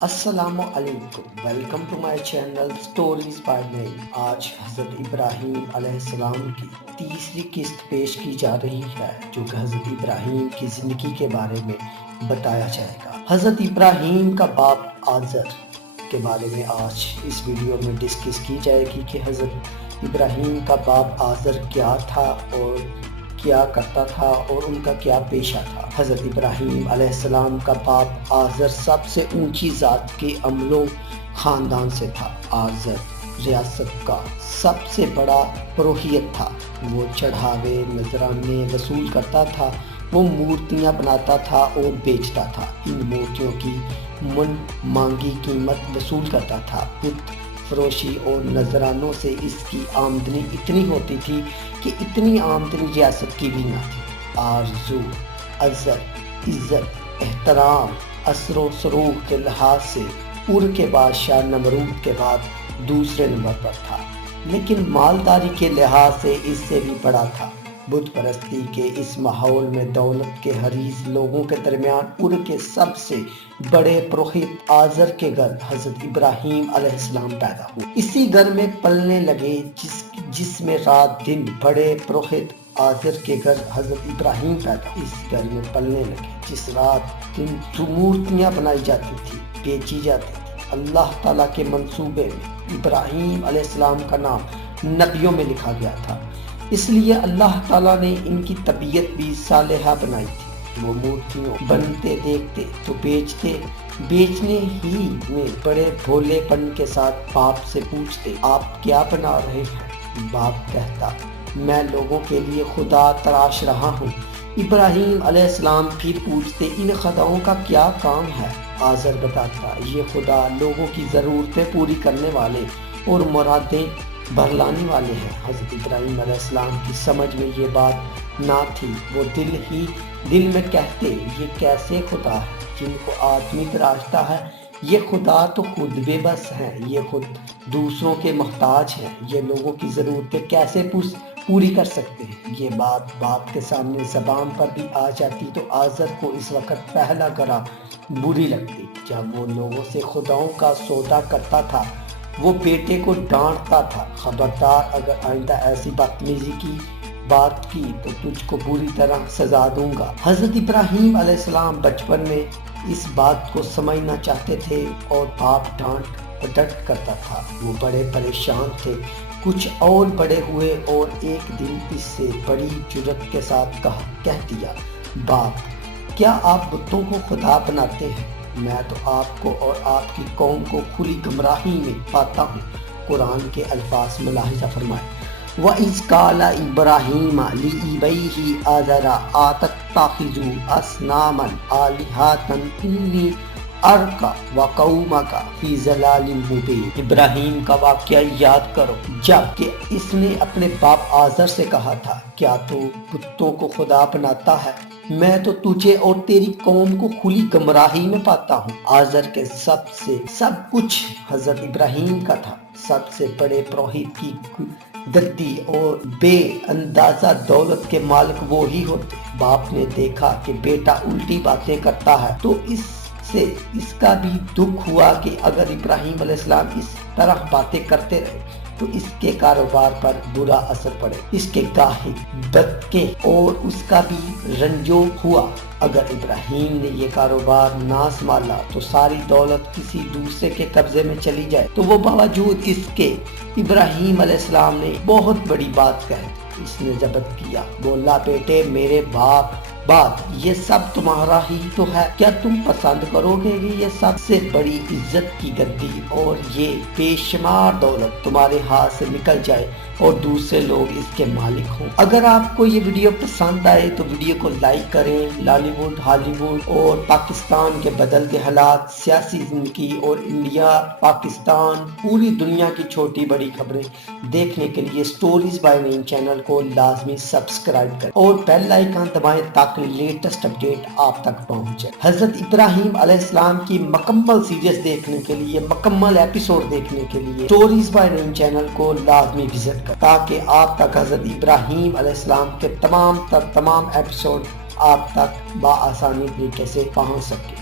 السلام علیکم، welcome to my channel stories by name. آج حضرت ابراہیم علیہ السلام کی تیسری قسط پیش کی جا رہی ہے، جو کہ حضرت ابراہیم کی زندگی کے بارے میں بتایا جائے گا۔ حضرت ابراہیم کا باپ آزر کے بارے میں آج اس ویڈیو میں ڈسکس کی جائے گی کہ حضرت ابراہیم کا باپ آزر کیا تھا اور کیا کرتا تھا اور ان کا کیا پیشہ تھا۔ حضرت ابراہیم علیہ السلام کا باپ آزر سب سے اونچی ذات کے عملوں خاندان سے تھا۔ آزر ریاست کا سب سے بڑا پروہیت تھا۔ وہ چڑھاوے نذرانے وصول کرتا تھا، وہ مورتیاں بناتا تھا اور بیچتا تھا، ان مورتیوں کی من مانگی قیمت وصول کرتا تھا۔ بت فروشی اور نذرانوں سے اس کی آمدنی اتنی ہوتی تھی کہ اتنی آمدنی ریاست کی بھی نہ تھی۔ آرزو، عزت، احترام، اثر و سروق کے لحاظ سے ار کے بادشاہ نمرود کے بعد دوسرے نمبر پر تھا، لیکن مالداری کے لحاظ سے اس سے بھی بڑا تھا۔ بت پرستی کے اس ماحول میں دولت کے حریص لوگوں کے درمیان ار کے سب سے بڑے پروہت آزر کے گھر حضرت ابراہیم علیہ السلام پیدا ہوئے۔ اسی گھر میں پلنے لگے جس میں رات دن بڑے پروہت آزر کے گھر حضرت ابراہیم پیدا ہوئے۔ اس گھر میں پلنے لگے جس رات دن مورتیاں بنائی جاتی تھی، بیچی جاتی تھی۔ اللہ تعالیٰ کے منصوبے میں ابراہیم علیہ السلام کا نام نبیوں میں لکھا گیا تھا، اس لیے اللہ تعالیٰ نے ان کی طبیعت بھی صالحہ بنائی تھی۔ وہ مورتیوں بنتے دیکھتے تو بیچتے، بیچنے ہی میں بڑے بھولے پن کے ساتھ باپ سے پوچھتے، آپ کیا بنا رہے ہیں؟ باپ کہتا، میں لوگوں کے لیے خدا تراش رہا ہوں۔ ابراہیم علیہ السلام پھر پوچھتے، ان خداؤں کا کیا کام ہے؟ آزر بتاتا، یہ خدا لوگوں کی ضرورتیں پوری کرنے والے اور مرادیں بھرلانے والے ہیں۔ حضرت ابراہیم علیہ السلام کی سمجھ میں یہ بات نہ تھی۔ وہ دل میں کہتے، یہ کیسے خدا ہے جن کو آدمی تراشتا ہے؟ یہ خدا تو خود بے بس ہیں، یہ خود دوسروں کے محتاج ہیں، یہ لوگوں کی ضرورتیں کیسے پوری کر سکتے ہیں؟ یہ بات باپ کے سامنے زبان پر بھی آ جاتی تو آزر کو اس وقت پہلا گرا بری لگتی۔ جب وہ لوگوں سے خداؤں کا سودا کرتا تھا، وہ بیٹے کو ڈانٹتا تھا، خبردار، اگر آئندہ ایسی بدتمیزی کی بات کی تو تجھ کو بری طرح سزا دوں گا۔ حضرت ابراہیم علیہ السلام بچپن میں اس بات کو سمجھنا چاہتے تھے اور باپ ڈانٹ پٹک کرتا تھا۔ وہ بڑے پریشان تھے۔ کچھ اور بڑے ہوئے اور ایک دن اس سے بڑی جرأت کے ساتھ کہہ دیا، باپ، کیا آپ بتوں کو خدا بناتے ہیں؟ میں تو آپ کو اور آپ کی قوم کو کھلی گمراہی میں پاتا ہوں۔ قرآن کے الفاظ ملاحظہ فرمائیں، وَإِذْ قَالَ إِبْرَاهِيمُ لِأَبِيهِ آزَرَ أَتَتَّخِذُ أَصْنَامًا آلِهَةً إِنِّي أَرَاكَ وَقَوْمَكَ فِي ضَلَالٍ مُبِينٍ۔ ابراہیم کا واقعہ یاد کرو جب کہ اس نے اپنے باپ آزر سے کہا تھا، کیا تو بتوں کو خدا بناتا ہے؟ میں تو تجھے اور تیری قوم کو کھلی گمراہی میں پاتا ہوں۔ آزر کے سب کچھ حضرت ابراہیم کا تھا۔ سب سے بڑے پروہت کی گدی اور بے اندازہ دولت کے مالک وہی ہوتے۔ باپ نے دیکھا کہ بیٹا الٹی باتیں کرتا ہے تو اس کا بھی دکھ ہوا کہ اگر ابراہیم علیہ السلام اس طرح باتیں کرتے رہے تو اس کے کاروبار پر برا اثر پڑے، اس کے گاہک بھٹکے اور اس کا بھی رنجور ہوا۔ اگر ابراہیم نے یہ کاروبار نہ سنبھالا تو ساری دولت کسی دوسرے کے قبضے میں چلی جائے تو وہ باوجود اس کے ابراہیم علیہ السلام نے بہت بڑی بات کہی۔ اس نے ضبط کیا، بولا، بیٹے میرے باپ یہ سب تمہارا ہی تو ہے، کیا تم پسند کرو گے کہ یہ سب سے بڑی عزت کی گدی اور یہ بے شمار دولت تمہارے ہاتھ سے نکل جائے اور دوسرے لوگ اس کے مالک ہوں؟ اگر آپ کو یہ ویڈیو پسند آئے تو ویڈیو کو لائک کریں۔ لالی ووڈ، ہالی ووڈ اور پاکستان کے بدلتے حالات، سیاسی زندگی اور انڈیا، پاکستان، پوری دنیا کی چھوٹی بڑی خبریں دیکھنے کے لیے سٹوریز بائی نیم چینل کو لازمی سبسکرائب کریں اور بیل آئیکن دبائیں تاکہ لیٹسٹ اپڈیٹ آپ تک پہنچے۔ حضرت ابراہیم علیہ السلام کی مکمل سیریز دیکھنے کے لیے، مکمل ایپیسوڈ دیکھنے کے لیے سٹوریز بائی نیم چینل کو لازمی وزٹ کریں تاکہ آپ تک حضرت ابراہیم علیہ السلام کے تمام ایپیسوڈ آپ تک بآسانی طریقے سے پہنچ سکے۔